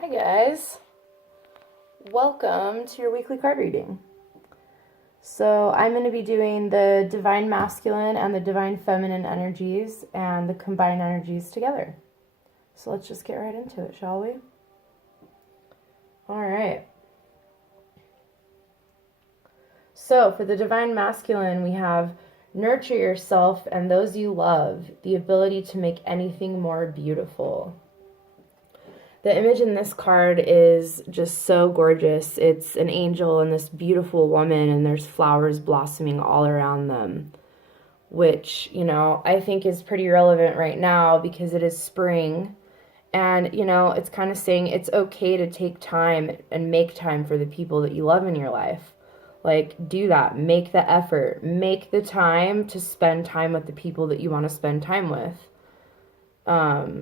Hi guys, welcome to your weekly card reading. So I'm going to be doing the Divine Masculine and the Divine Feminine energies and the combined energies together. So let's just get right into it, shall we? All right. So for the Divine Masculine, we have nurture yourself and those you love, the ability to make anything more beautiful. The image in this card is just so gorgeous. It's an angel and this beautiful woman, and there's flowers blossoming all around them, which, I think is pretty relevant right now because it is spring. And, it's kind of saying it's okay to take time and make time for the people that you love in your life. Like, do that. Make the effort. Make the time to spend time with the people that you want to spend time with.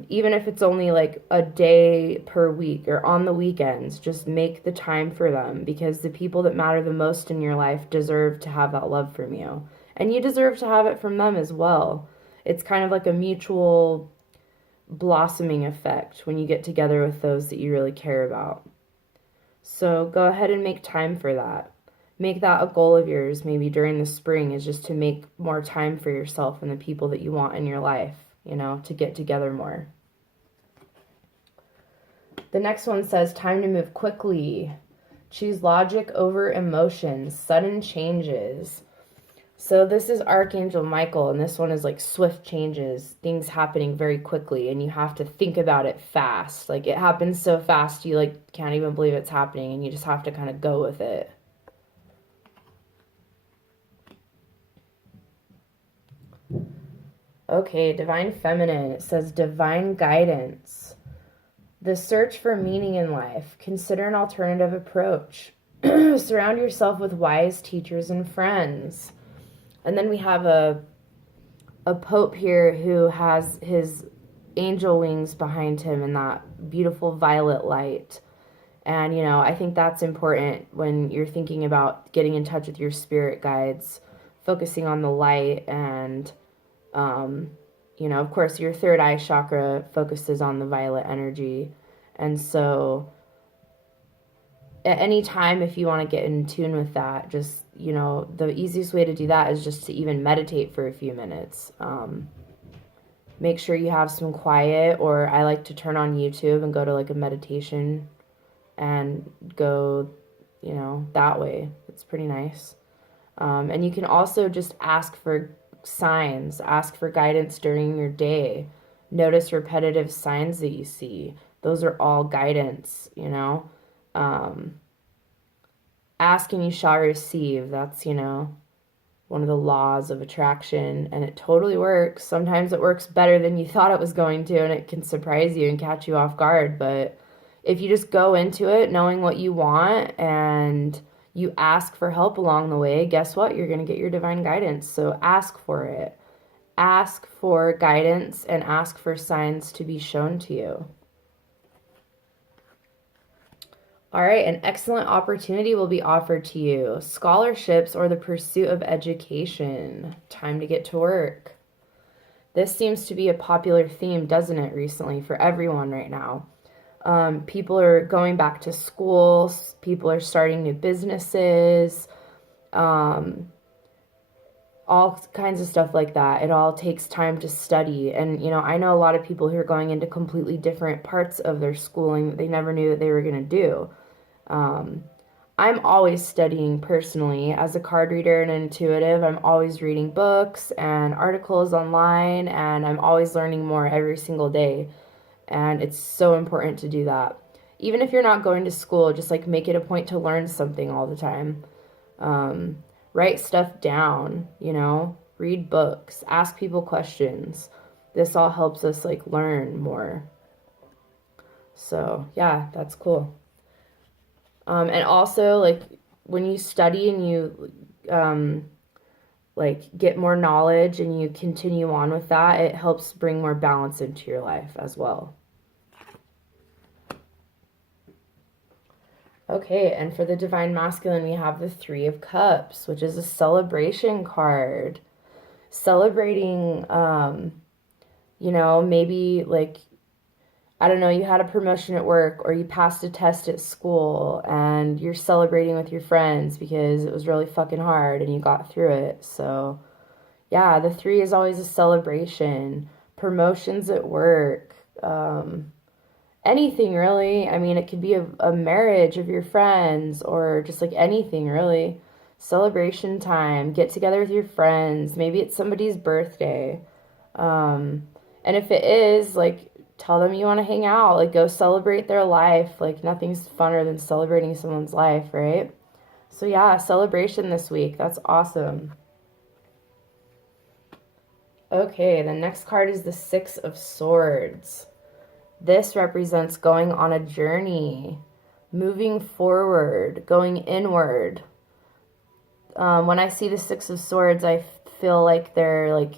Even if it's only like a day per week or on the weekends, just make the time for them because the people that matter the most in your life deserve to have that love from you. And you deserve to have it from them as well. It's kind of like a mutual blossoming effect when you get together with those that you really care about. So go ahead and make time for that. Make that a goal of yours, maybe during the spring, is just to make more time for yourself and the people that you want in your life. To get together more. The next one says, time to move quickly. Choose logic over emotions, sudden changes. So this is Archangel Michael, and this one is like swift changes, things happening very quickly, and you have to think about it fast. Like it happens so fast, you like can't even believe it's happening, and you just have to kind of go with it. Okay, Divine Feminine. It says divine guidance. The search for meaning in life. Consider an alternative approach. Surround yourself with wise teachers and friends. And then we have a pope here who has his angel wings behind him in that beautiful violet light. And, I think that's important when you're thinking about getting in touch with your spirit guides, focusing on the light and of course, your third eye chakra focuses on the violet energy. And so at any time, if you want to get in tune with that, just, the easiest way to do that is just to even meditate for a few minutes. Make sure you have some quiet, or I like to turn on YouTube and go to like a meditation and go, that way. It's pretty nice. And you can also just ask for signs, ask for guidance during your day. Notice repetitive signs that you see. Those are all guidance, Ask and you shall receive. That's, one of the laws of attraction, and it totally works. Sometimes it works better than you thought it was going to, and it can surprise you and catch you off guard. But if you just go into it knowing what you want and you ask for help along the way, guess what? You're going to get your divine guidance. So ask for it. Ask for guidance and ask for signs to be shown to you. All right, an excellent opportunity will be offered to you. Scholarships or the pursuit of education. Time to get to work. This seems to be a popular theme, doesn't it, recently for everyone right now. People are going back to school. People are starting new businesses. All kinds of stuff like that. It all takes time to study. And, I know a lot of people who are going into completely different parts of their schooling that they never knew that they were going to do. I'm always studying personally as a card reader and intuitive. I'm always reading books and articles online, and I'm always learning more every single day. And it's so important to do that. Even if you're not going to school, just like make it a point to learn something all the time. Write stuff down, read books, ask people questions. This all helps us like learn more. So yeah, that's cool. And also like when you study and you like get more knowledge and you continue on with that, it helps bring more balance into your life as well. Okay, and for the Divine Masculine, we have the Three of Cups, which is a celebration card. Celebrating, maybe like I don't know, you had a promotion at work or you passed a test at school and you're celebrating with your friends because it was really fucking hard and you got through it. So, yeah, the three is always a celebration. Promotions at work, anything really. I mean, it could be a marriage of your friends or just like anything really. Celebration time, get together with your friends. Maybe it's somebody's birthday. Um, and if it is, like, tell them you want to hang out, like, go celebrate their life. Like, nothing's funner than celebrating someone's life, right? So, yeah, celebration this week. That's awesome. Okay, the next card is the Six of Swords. This represents going on a journey, moving forward, going inward. When I see the Six of Swords, I feel like they're like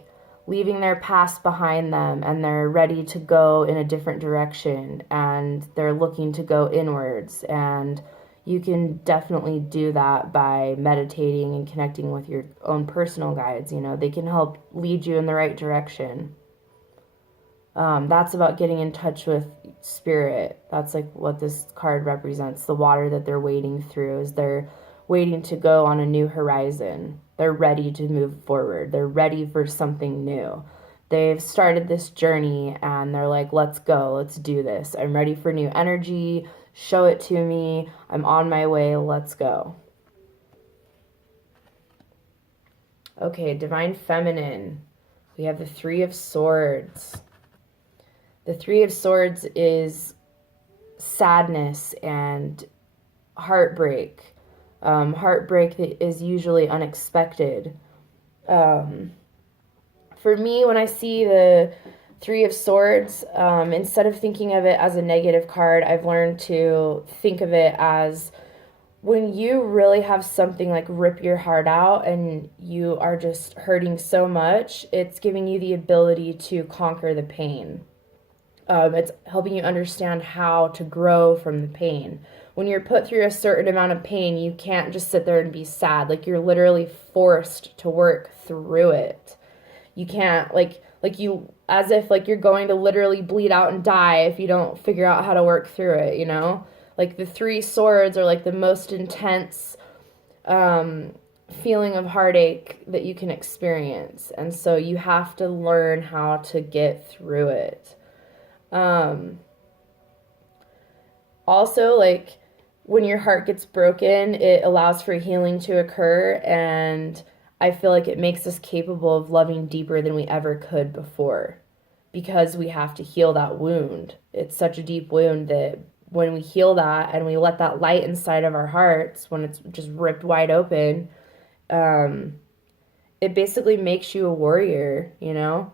leaving their past behind them and they're ready to go in a different direction and they're looking to go inwards. And you can definitely do that by meditating and connecting with your own personal guides. You know, they can help lead you in the right direction. That's about getting in touch with spirit. That's like what this card represents. The water that they're wading through is they're waiting to go on a new horizon. They're ready to move forward. They're ready for something new. They've started this journey and they're like, let's go, let's do this. I'm ready for new energy. Show it to me. I'm on my way. Let's go. Okay, Divine Feminine. We have the Three of Swords. The Three of Swords is sadness and heartbreak. Heartbreak that is usually unexpected. For me, when I see the Three of Swords, instead of thinking of it as a negative card, I've learned to think of it as when you really have something like rip your heart out and you are just hurting so much, it's giving you the ability to conquer the pain. It's helping you understand how to grow from the pain. When you're put through a certain amount of pain, you can't just sit there and be sad. Like you're literally forced to work through it. You can't like you as if like you're going to literally bleed out and die if you don't figure out how to work through it, you know? Like the Three Swords are like the most intense feeling of heartache that you can experience. And so you have to learn how to get through it. Also, like when your heart gets broken, it allows for healing to occur, and I feel like it makes us capable of loving deeper than we ever could before because we have to heal that wound. It's such a deep wound that when we heal that and we let that light inside of our hearts, when it's just ripped wide open, it basically makes you a warrior, you know?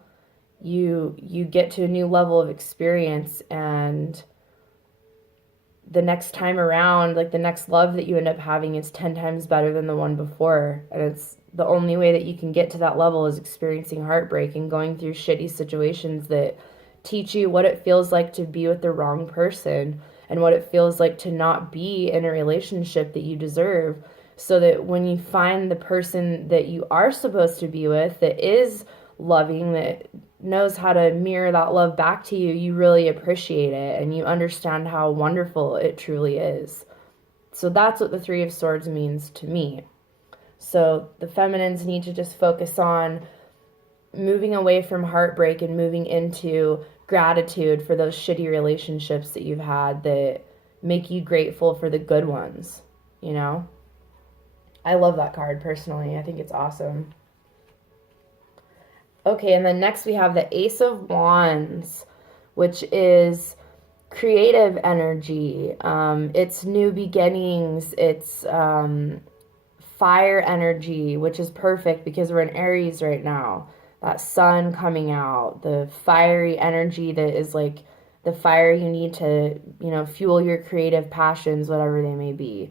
You get to a new level of experience, and the next time around, like the next love that you end up having is 10 times better than the one before. And it's the only way that you can get to that level is experiencing heartbreak and going through shitty situations that teach you what it feels like to be with the wrong person and what it feels like to not be in a relationship that you deserve, so that when you find the person that you are supposed to be with that is loving, that knows how to mirror that love back to you, you really appreciate it and you understand how wonderful it truly is. So that's what the Three of Swords means to me. So the feminines need to just focus on moving away from heartbreak and moving into gratitude for those shitty relationships that you've had that make you grateful for the good ones, you know? I love that card personally. I think it's awesome. Okay, and then next we have the Ace of Wands, which is creative energy. It's new beginnings. It's fire energy, which is perfect because we're in Aries right now. That sun coming out, the fiery energy that is like the fire you need to, you know, fuel your creative passions, whatever they may be.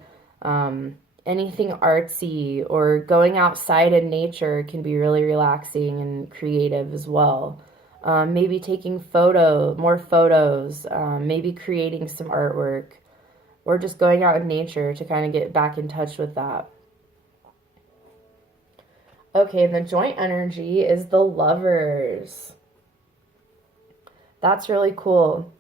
Anything artsy or going outside in nature can be really relaxing and creative as well. Maybe taking more photos, maybe creating some artwork, or just going out in nature to kind of get back in touch with that. Okay, and the joint energy is the Lovers. That's really cool.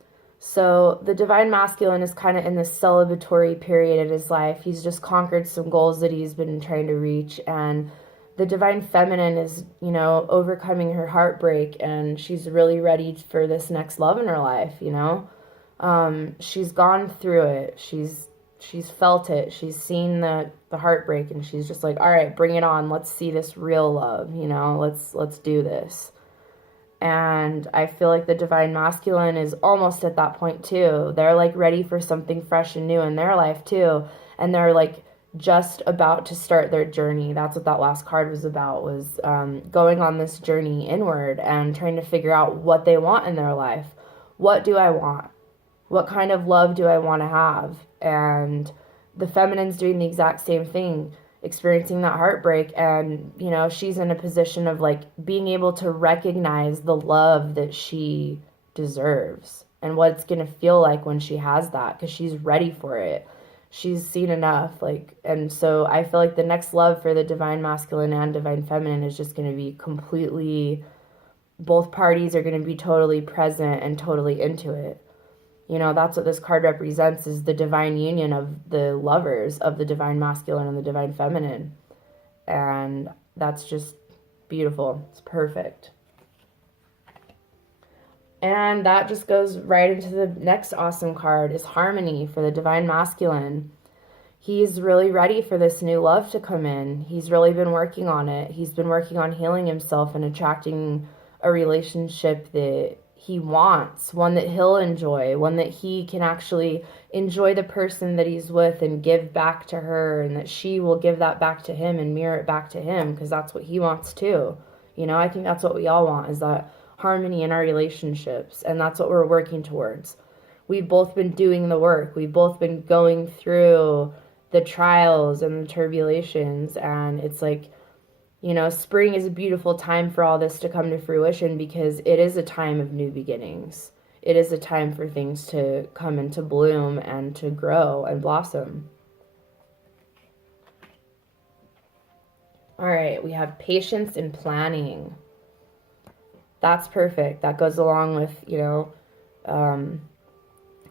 So the divine masculine is kind of in this celebratory period in his life. He's just conquered some goals that he's been trying to reach. And the divine feminine is, overcoming her heartbreak, and she's really ready for this next love in her life. She's gone through it. She's felt it. She's seen the heartbreak, and she's just like, all right, bring it on. Let's see this real love. Let's do this. And I feel like the divine masculine is almost at that point too. They're like ready for something fresh and new in their life too. And they're like just about to start their journey. That's what that last card was about, was going on this journey inward and trying to figure out what they want in their life. What do I want? What kind of love do I want to have? And the feminine's doing the exact same thing, experiencing that heartbreak, and she's in a position of like being able to recognize the love that she deserves and what it's going to feel like when she has that, because she's ready for it. She's seen enough, and so I feel like the next love for the divine masculine and divine feminine is just going to be completely, both parties are going to be totally present and totally into it. That's what this card represents, is the divine union of the lovers of the divine masculine and the divine feminine. And that's just beautiful. It's perfect. And that just goes right into the next awesome card, is harmony for the divine masculine. He's really ready for this new love to come in. He's really been working on it. He's been working on healing himself and attracting a relationship that he wants, one that he'll enjoy, one that he can actually enjoy the person that he's with and give back to her, and that she will give that back to him and mirror it back to him, because that's what he wants too. I think that's what we all want, is that harmony in our relationships, and that's what we're working towards. We've both been doing the work. We've both been going through the trials and the tribulations, and it's like, spring is a beautiful time for all this to come to fruition, because it is a time of new beginnings. It is a time for things to come into bloom and to grow and blossom. All right, we have patience and planning. That's perfect. That goes along with,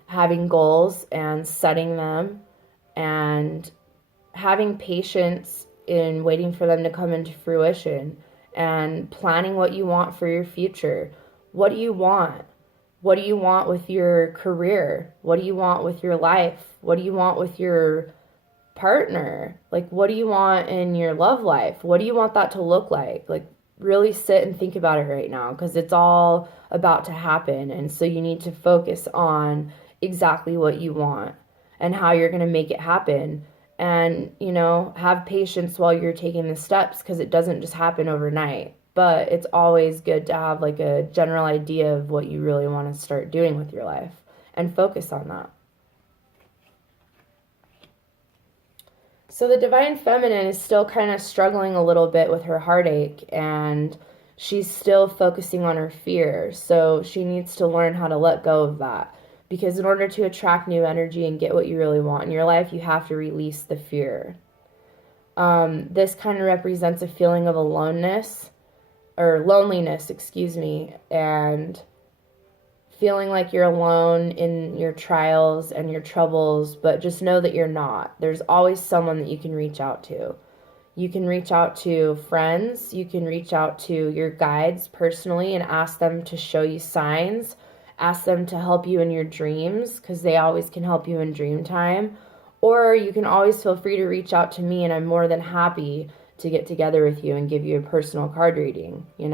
having goals and setting them, and having patience in waiting for them to come into fruition, and planning what you want for your future. What do you want? What do you want with your career? What do you want with your life? What do you want with your partner? Like, what do you want in your love life? What do you want that to look like? Like, really sit and think about it right now, because it's all about to happen. And so you need to focus on exactly what you want and how you're going to make it happen. And, have patience while you're taking the steps, because it doesn't just happen overnight. But it's always good to have like a general idea of what you really want to start doing with your life and focus on that. So the divine feminine is still kind of struggling a little bit with her heartache, and she's still focusing on her fear. So she needs to learn how to let go of that. Because in order to attract new energy and get what you really want in your life, you have to release the fear. This kind of represents a feeling of loneliness, and feeling like you're alone in your trials and your troubles, but just know that you're not. There's always someone that you can reach out to. You can reach out to friends, you can reach out to your guides personally and ask them to show you signs. Ask them to help you in your dreams, because they always can help you in dream time. Or you can always feel free to reach out to me, and I'm more than happy to get together with you and give you a personal card reading. You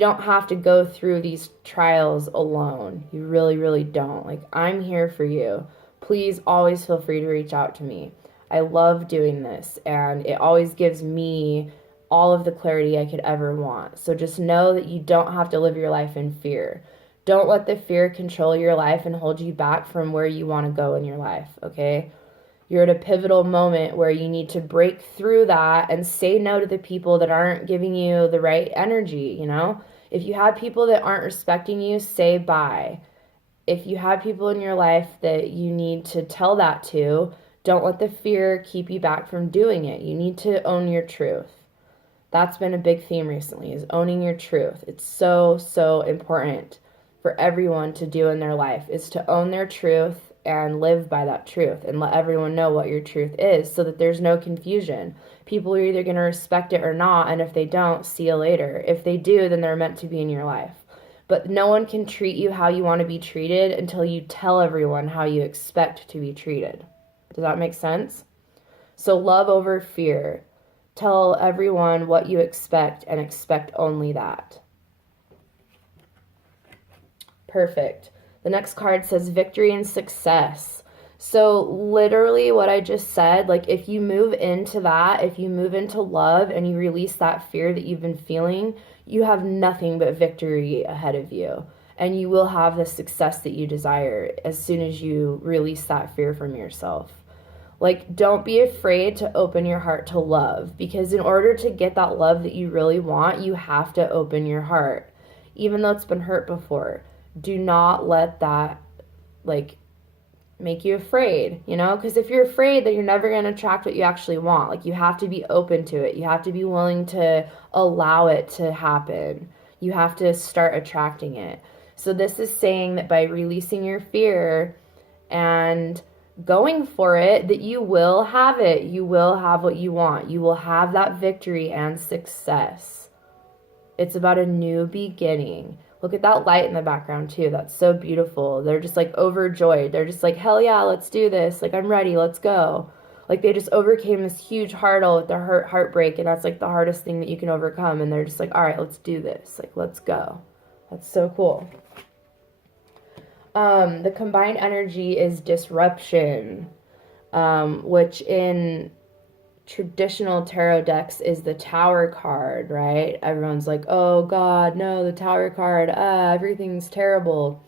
don't have to go through these trials alone. You really, really don't. Like, I'm here for you. Please always feel free to reach out to me. I love doing this, and it always gives me all of the clarity I could ever want. So just know that you don't have to live your life in fear. Don't let the fear control your life and hold you back from where you want to go in your life, okay? You're at a pivotal moment where you need to break through that and say no to the people that aren't giving you the right energy, If you have people that aren't respecting you, say bye. If you have people in your life that you need to tell that to, don't let the fear keep you back from doing it. You need to own your truth. That's been a big theme recently, is owning your truth. It's so, so important for everyone to do in their life, is to own their truth and live by that truth and let everyone know what your truth is so that there's no confusion. People are either going to respect it or not, and if they don't, see you later. If they do, then they're meant to be in your life. But no one can treat you how you want to be treated until you tell everyone how you expect to be treated. Does that make sense? So love over fear. Tell everyone what you expect and expect only that. Perfect. The next card says victory and success. So literally what I just said, like if you move into that, if you move into love and you release that fear that you've been feeling, you have nothing but victory ahead of you. And you will have the success that you desire as soon as you release that fear from yourself. Like, don't be afraid to open your heart to love, because in order to get that love that you really want, you have to open your heart, even though it's been hurt before. Do not let that, like, make you afraid, you know? Because if you're afraid, then you're never going to attract what you actually want. Like, you have to be open to it. You have to be willing to allow it to happen. You have to start attracting it. So this is saying that by releasing your fear and going for it, that you will have it. You will have what you want. You will have that victory and success. It's about a new beginning. Look at that light in the background too. That's so beautiful. They're just like overjoyed. They're just like, hell yeah, let's do this. Like, I'm ready. Let's go. Like, they just overcame this huge hurdle with their heartbreak, and that's like the hardest thing that you can overcome. And they're just like, all right, let's do this. Like, let's go. That's so cool. The combined energy is disruption, which in traditional tarot decks is the Tower card, right? Everyone's like, oh God, no, the Tower card, everything's terrible.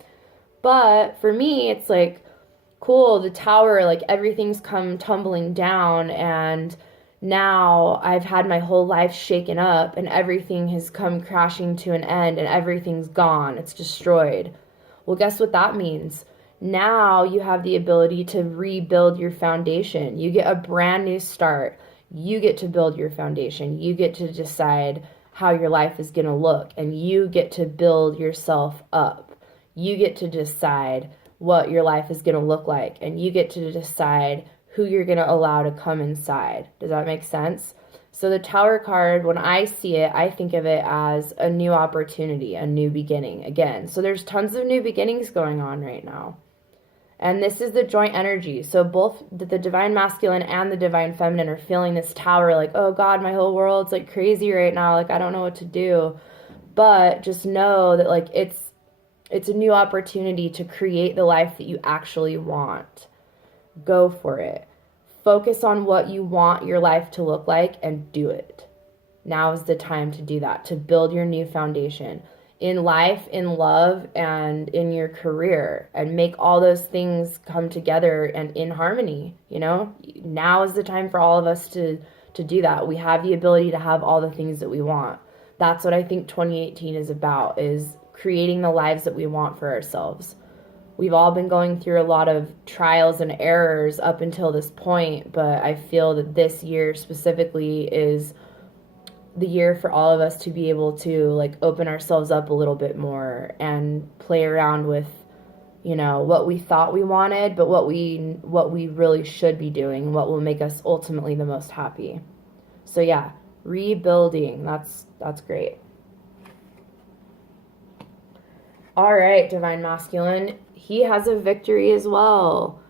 But for me, it's like, cool, the Tower, like everything's come tumbling down, and now I've had my whole life shaken up, and everything has come crashing to an end, and everything's gone. It's destroyed. Well, guess what that means? Now you have the ability to rebuild your foundation. You get a brand new start. You get to build your foundation. You get to decide how your life is going to look, and you get to build yourself up. You get to decide what your life is going to look like, and you get to decide who you're going to allow to come inside. Does that make sense? So the Tower card, when I see it, I think of it as a new opportunity, a new beginning again. So there's tons of new beginnings going on right now. And this is the joint energy. So both the divine masculine and the divine feminine are feeling this Tower, like, oh God, my whole world's like crazy right now. Like, I don't know what to do. But just know that, like, it's a new opportunity to create the life that you actually want. Go for it. Focus on what you want your life to look like and do it. Now is the time to do that, to build your new foundation in life, in love, and in your career, and make all those things come together and in harmony. You know, now is the time for all of us to do that. We have the ability to have all the things that we want. That's what I think 2018 is about, is creating the lives that we want for ourselves. We've all been going through a lot of trials and errors up until this point, but I feel that this year specifically is the year for all of us to be able to, like, open ourselves up a little bit more and play around with, you know, what we thought we wanted, but what we really should be doing, what will make us ultimately the most happy. So yeah, rebuilding, that's great. All right, divine masculine, he has a victory as well.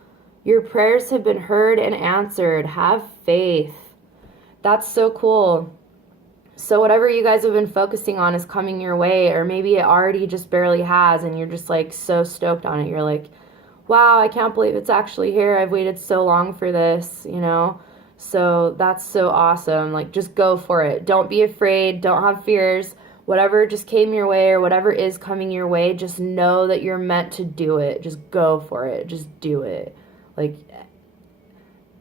Your prayers have been heard and answered. Have faith. That's so cool. So whatever you guys have been focusing on is coming your way, or maybe it already just barely has, and you're just like so stoked on it. You're like, wow, I can't believe it's actually here. I've waited so long for this, you know? So that's so awesome. Like, just go for it. Don't be afraid. Don't have fears. Whatever just came your way, or whatever is coming your way, just know that you're meant to do it. Just go for it. Just do it. Like,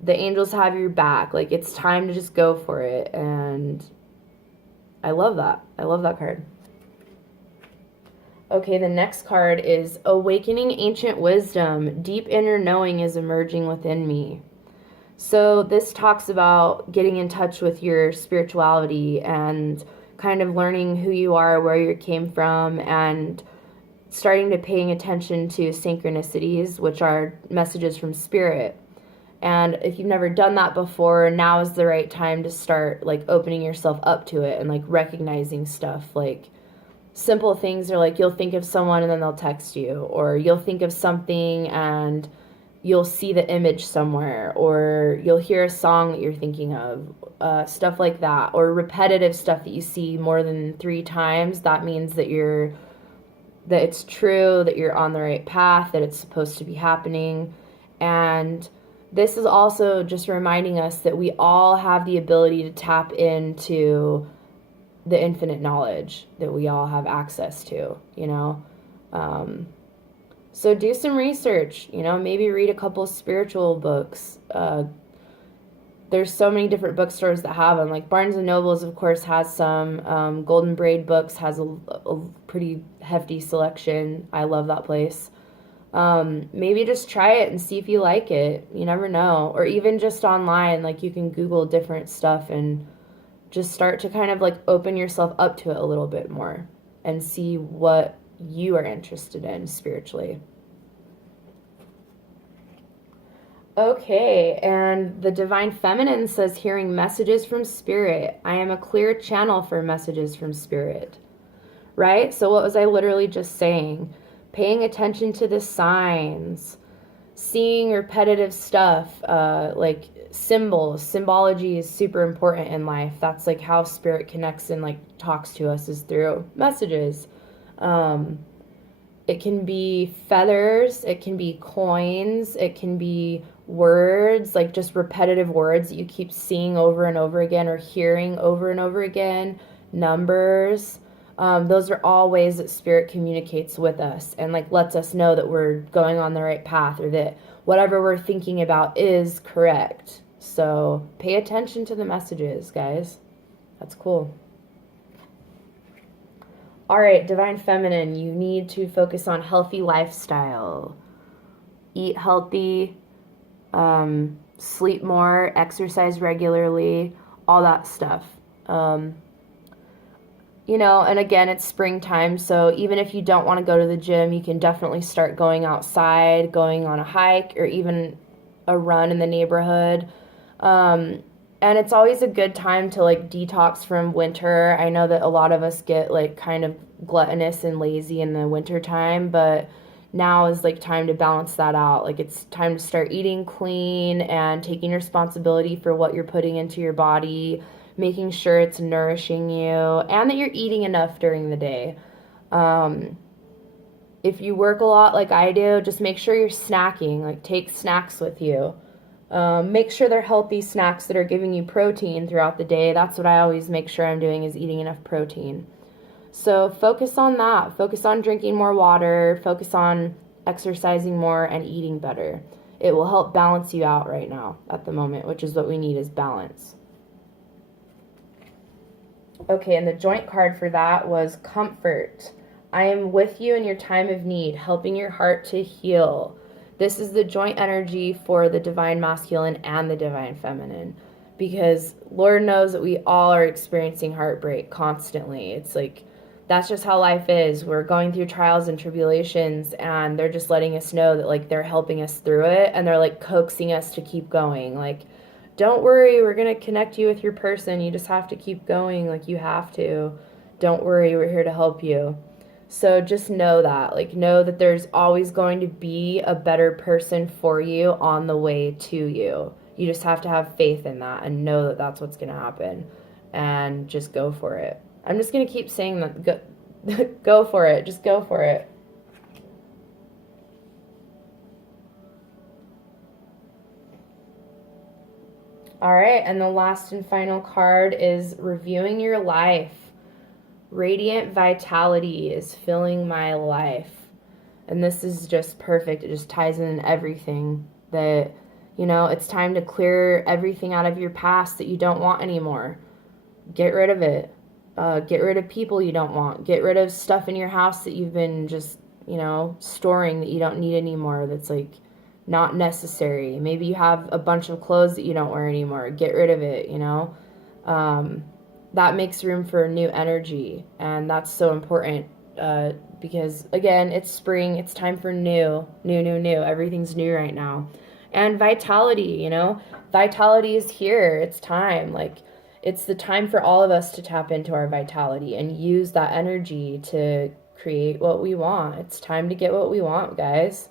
the angels have your back. Like, it's time to just go for it. And I love that. I love that card. Okay, the next card is Awakening Ancient Wisdom. Deep inner knowing is emerging within me. So this talks about getting in touch with your spirituality and kind of learning who you are, where you came from, and starting to paying attention to synchronicities, which are messages from spirit. And if you've never done that before, now is the right time to start like opening yourself up to it and like recognizing stuff. Like simple things are like you'll think of someone and then they'll text you, or you'll think of something and you'll see the image somewhere, or you'll hear a song that you're thinking of, stuff like that, or repetitive stuff that you see more than 3 times. That means that it's true, that you're on the right path, that it's supposed to be happening. And this is also just reminding us that we all have the ability to tap into the infinite knowledge that we all have access to, you know? So do some research, you know, maybe read a couple spiritual books. There's so many different bookstores that have them. Like Barnes & Nobles, of course, has some. Golden Braid Books has a pretty hefty selection. I love that place. Maybe just try it and see if you like it. You never know. Or even just online, like you can Google different stuff and just start to kind of like open yourself up to it a little bit more and see what you are interested in spiritually. Okay, and the Divine Feminine says hearing messages from Spirit. I am a clear channel for messages from Spirit. Right? So what was I literally just saying? Paying attention to the signs, seeing repetitive stuff, like symbols. Symbology is super important in life. That's like how Spirit connects and like talks to us, is through messages. It can be feathers, it can be coins, it can be words, like just repetitive words that you keep seeing over and over again or hearing over and over again, numbers. Those are all ways that Spirit communicates with us and like lets us know that we're going on the right path, or that whatever we're thinking about is correct. So pay attention to the messages, guys. That's cool. All right, Divine Feminine, you need to focus on healthy lifestyle. Eat healthy, sleep more, exercise regularly, all that stuff. You know, and again, it's springtime, so even if you don't want to go to the gym, you can definitely start going outside, going on a hike, or even a run in the neighborhood. And it's always a good time to like detox from winter. I know that a lot of us get like kind of gluttonous and lazy in the winter time, but now is like time to balance that out. Like it's time to start eating clean and taking responsibility for what you're putting into your body, making sure it's nourishing you and that you're eating enough during the day. If you work a lot like I do, just make sure you're snacking. Like take snacks with you. Make sure they're healthy snacks that are giving you protein throughout the day. That's what I always make sure I'm doing, is eating enough protein. So focus on that. Focus on drinking more water. Focus on exercising more and eating better. It will help balance you out right now at the moment, which is what we need, is balance. Okay, and the joint card for that was comfort. I am with you in your time of need, helping your heart to heal. This is the joint energy for the Divine Masculine and the Divine Feminine, because Lord knows that we all are experiencing heartbreak constantly. It's like, that's just how life is. We're going through trials and tribulations, and they're just letting us know that like they're helping us through it, and they're like coaxing us to keep going. Like, don't worry, we're going to connect you with your person. You just have to keep going. Like, you have to. Don't worry, we're here to help you. So just know that, like, know that there's always going to be a better person for you on the way to you. You just have to have faith in that and know that that's what's going to happen, and just go for it. I'm just going to keep saying that. Go for it. Just go for it. All right, and the last and final card is reviewing your life. Radiant vitality is filling my life. And this is just perfect. It just ties in everything. That, you know, it's time to clear everything out of your past that you don't want anymore. Get rid of it. Get rid of people you don't want. Get rid of stuff in your house that you've been just, you know, storing that you don't need anymore, that's like not necessary. Maybe you have a bunch of clothes that you don't wear anymore. Get rid of it, you know. That makes room for new energy, and that's so important, because, again, it's spring. It's time for new. Everything's new right now. And vitality, you know, vitality is here. It's time. Like, it's the time for all of us to tap into our vitality and use that energy to create what we want. It's time to get what we want, guys.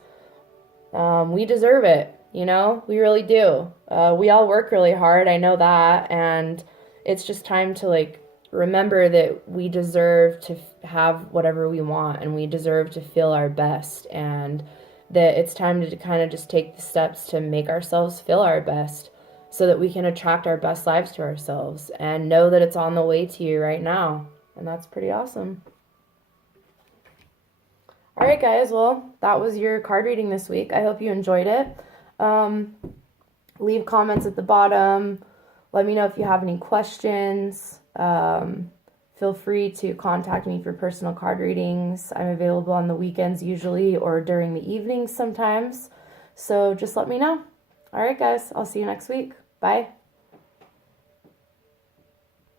We deserve it, you know, we really do. We all work really hard. I know that. And it's just time to, like, remember that we deserve to have whatever we want, and we deserve to feel our best, and that it's time to kind of just take the steps to make ourselves feel our best so that we can attract our best lives to ourselves, and know that it's on the way to you right now. And that's pretty awesome. All right, guys. Well, that was your card reading this week. I hope you enjoyed it. Leave comments at the bottom. Let me know if you have any questions. Feel free to contact me for personal card readings. I'm available on the weekends usually, or during the evenings sometimes. So just let me know. All right, guys. I'll see you next week. Bye.